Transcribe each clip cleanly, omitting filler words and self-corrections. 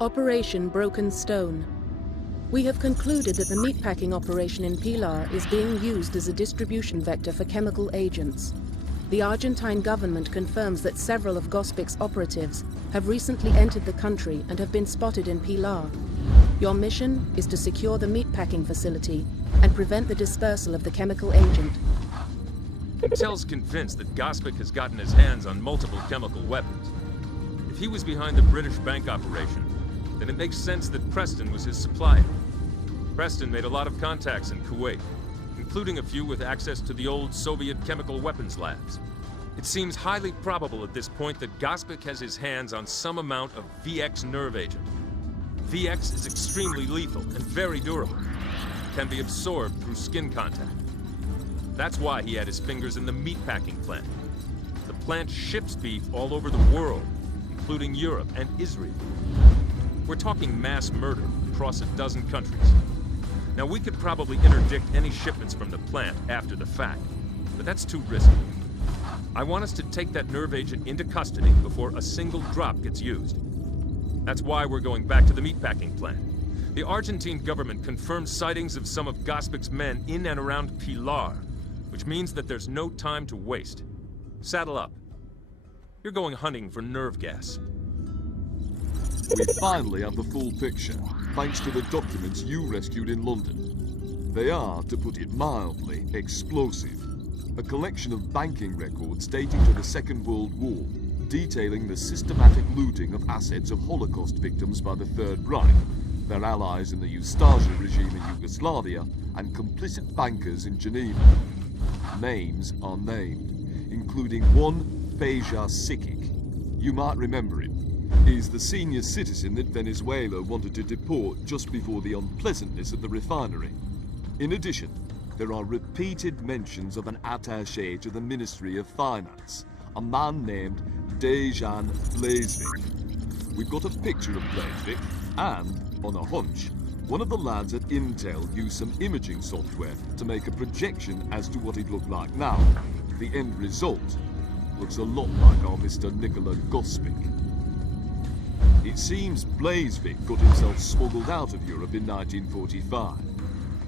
Operation Broken Stone. We have concluded that the meatpacking operation in Pilar is being used as a distribution vector for chemical agents. The Argentine government confirms that several of Gospic's operatives have recently entered the country and have been spotted in Pilar. Your mission is to secure the meatpacking facility and prevent the dispersal of the chemical agent. Intel's convinced that Gospic has gotten his hands on multiple chemical weapons. If he was behind the British bank operation, then it makes sense that Preston was his supplier. Preston made a lot of contacts in Kuwait, including a few with access to the old Soviet chemical weapons labs. It seems highly probable at this point that Gospic has his hands on some amount of VX nerve agent. VX is extremely lethal and very durable. It can be absorbed through skin contact. That's why he had his fingers in the meatpacking plant. The plant ships beef all over the world, including Europe and Israel. We're talking mass murder across a dozen countries. Now, we could probably interdict any shipments from the plant after the fact, but that's too risky. I want us to take that nerve agent into custody before a single drop gets used. That's why we're going back to the meatpacking plant. The Argentine government confirmed sightings of some of Gospic's men in and around Pilar, which means that there's no time to waste. Saddle up. You're going hunting for nerve gas. We finally have the full picture, thanks to the documents you rescued in London. They are, to put it mildly, explosive. A collection of banking records dating to the Second World War, detailing the systematic looting of assets of Holocaust victims by the Third Reich, their allies in the Ustaša regime in Yugoslavia, and complicit bankers in Geneva. Names are named, including one Beja Sikic. You might remember him. He's the senior citizen that Venezuela wanted to deport just before the unpleasantness at the refinery. In addition, there are repeated mentions of an attaché to the Ministry of Finance, a man named Dejan Blazevich. We've got a picture of Blazevich, and, on a hunch, one of the lads at Intel used some imaging software to make a projection as to what he'd look like now. The end result looks a lot like our Mr. Nikola Gospic. It seems Blazevich got himself smuggled out of Europe in 1945.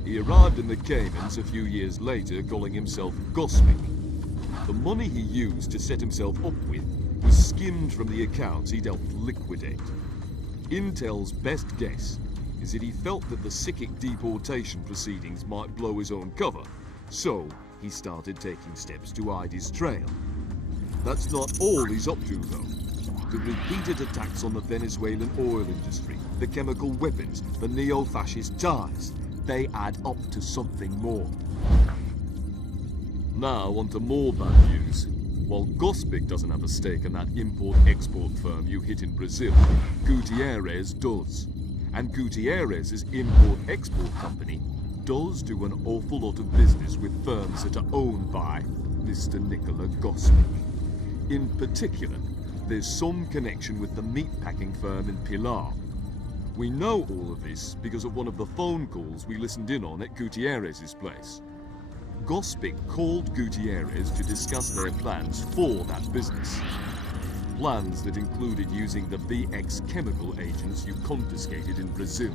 He arrived in the Caymans a few years later, calling himself Gospic. The money he used to set himself up with was skimmed from the accounts he'd helped liquidate. Intel's best guess is that he felt that the Sikic deportation proceedings might blow his own cover, so he started taking steps to hide his trail. That's not all he's up to, though. The repeated attacks on the Venezuelan oil industry, the chemical weapons, the neo-fascist ties, they add up to something more. Now on to more bad news. While Gospic doesn't have a stake in that import-export firm you hit in Brazil, Gutierrez does. And Gutierrez's import-export company does do an awful lot of business with firms that are owned by Mr. Nikola Gospic. In particular, there's some connection with the meatpacking firm in Pilar. We know all of this because of one of the phone calls we listened in on at Gutierrez's place. Gospic called Gutierrez to discuss their plans for that business. Plans that included using the VX chemical agents you confiscated in Brazil.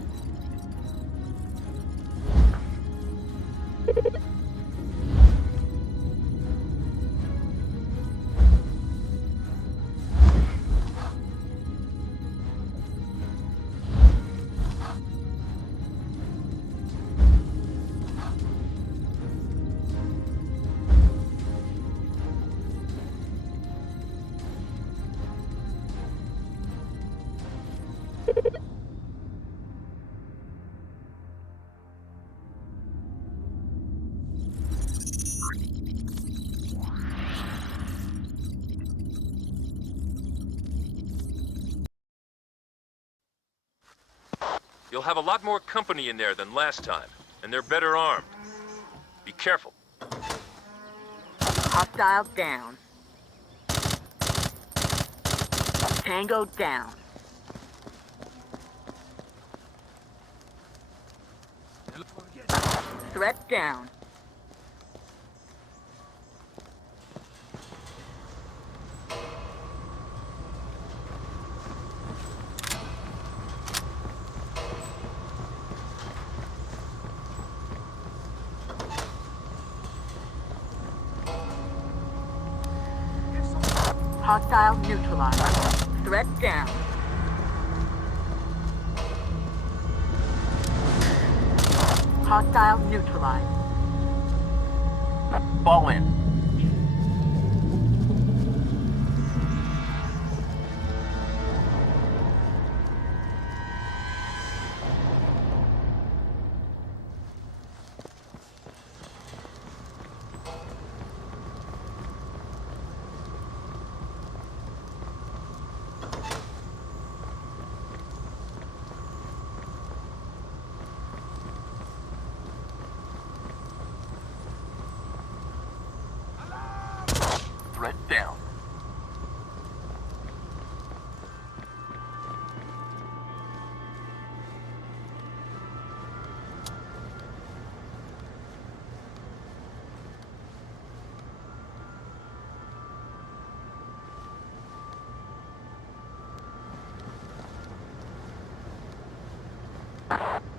You'll have a lot more company in there than last time, and they're better armed. Be careful. Hostile down. Tango down. Threat down. Hostile neutralized. Threat down. Hostile neutralized. Fall in. Threat down.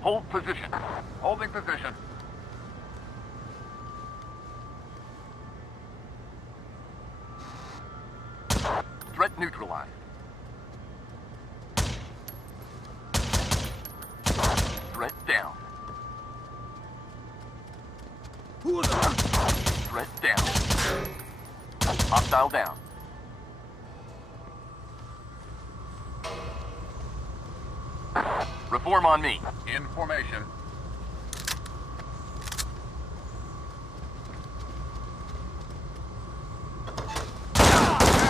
Hold position. Holding position. Threat neutralized. Threat down. Threat down. Hostile down. Reform on me. In formation.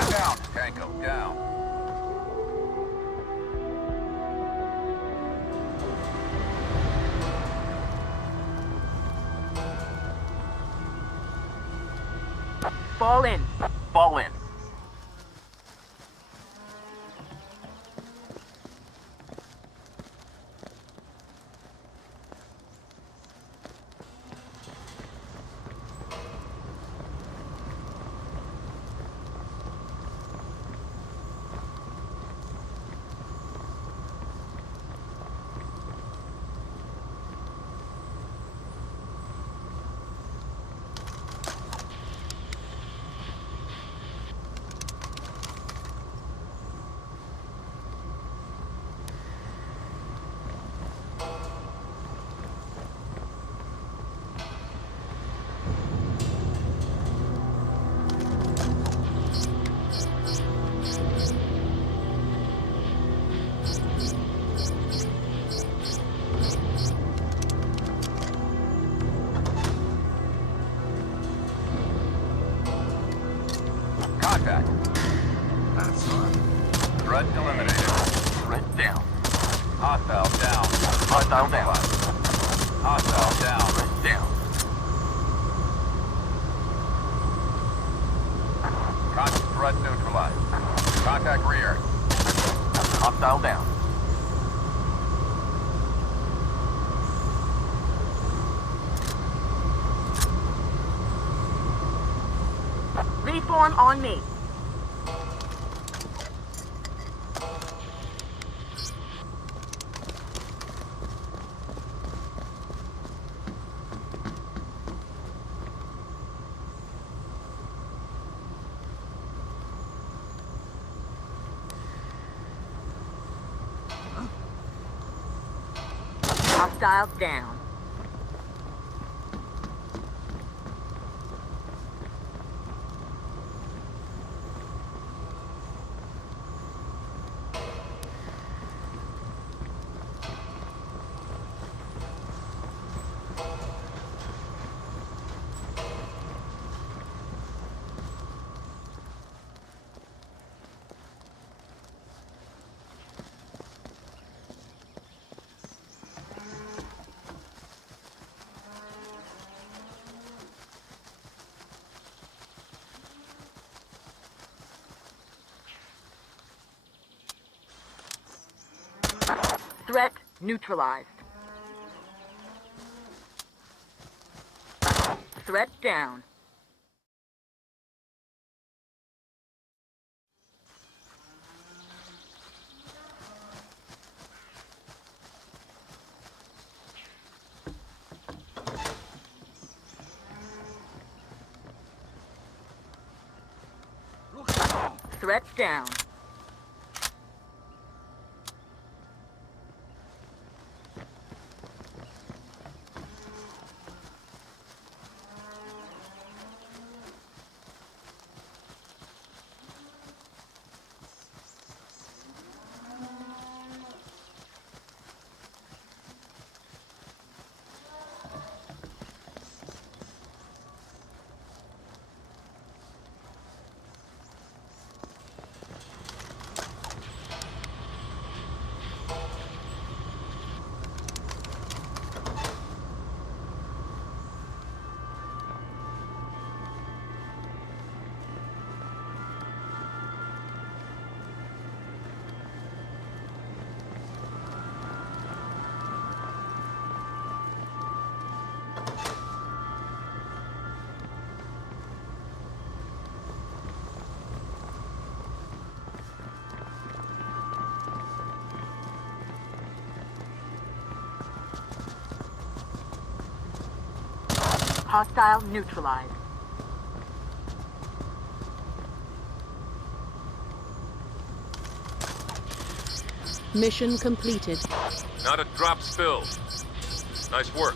Down. Tango down. Fall in. Fall in. Contact. That's right. Threat eliminated. Threat down. Hostile down. Hostile down. Hostile down. Threat down. Threat neutralized. Contact rear. Hostile down. Reform on me. Hostile down. Threat neutralized. Threat down. Threat down. Hostile neutralized. Mission completed. Not a drop spilled. Nice work.